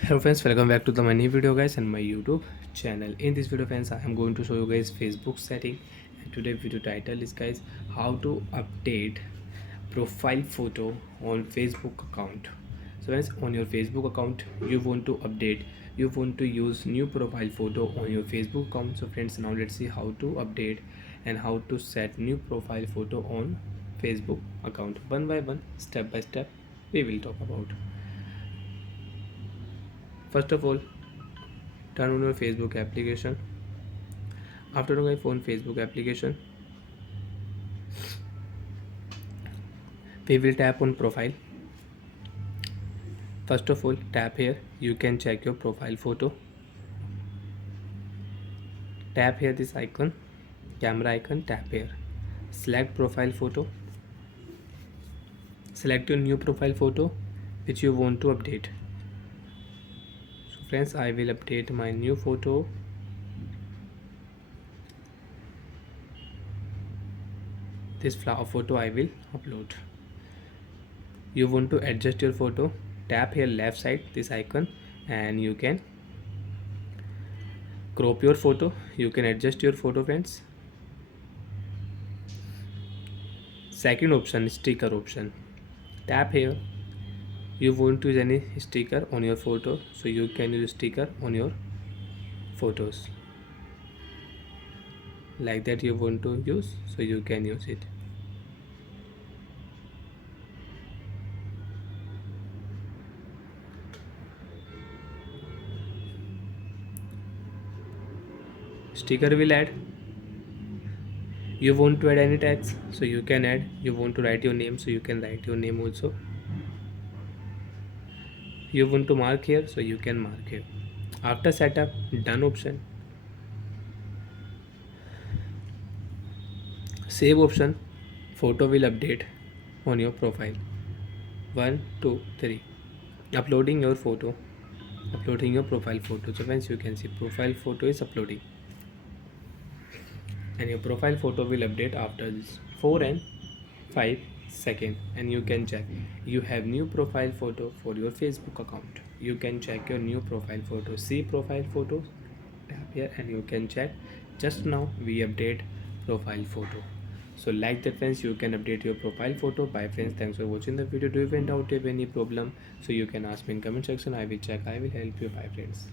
Hello friends, welcome back to the my new video guys and my YouTube channel. In this video friends, I am going to show you guys Facebook setting, and today video title is guys how to update profile photo on Facebook account. So friends, on your Facebook account you want to update, you want to use new profile photo on your Facebook account. So friends, now let's see how to update and how to set new profile photo on Facebook account. One by one, step by step we will talk about. First of all, turn on your Facebook application. After going phone Facebook application, we will tap on profile. First of all, tap here, you can check your profile photo. Tap here this icon, camera icon, tap here, select profile photo, select your new profile photo which you want to update. So friends, I will update my new photo. This flower photo I will upload. You want to adjust your photo, tap here left side this icon and you can crop your photo, you can adjust your photo friends. Second option, sticker option, tap here, you want to use any sticker on your photo, so you can use sticker on your photos like that you want to use, so you can use it. Sticker will add, you want to add any tags, so you can add, you want to write your name, so you can write your name also, you want to mark here, so you can mark here. After setup, done option, save option, photo will update on your profile. 1 2 3, uploading your photo, uploading your profile photo. So friends, you can see profile photo is uploading and your profile photo will update after this 4 and 5 second, and you can check you have new profile photo for your Facebook account. You can check your new profile photo, see profile photos, tap here and you can check just now we update profile photo. So like that friends, you can update your profile photo. Bye friends, thanks for watching the video. Do you find out if any problem, so you can ask me in comment section, I will check, I will help you. Bye friends.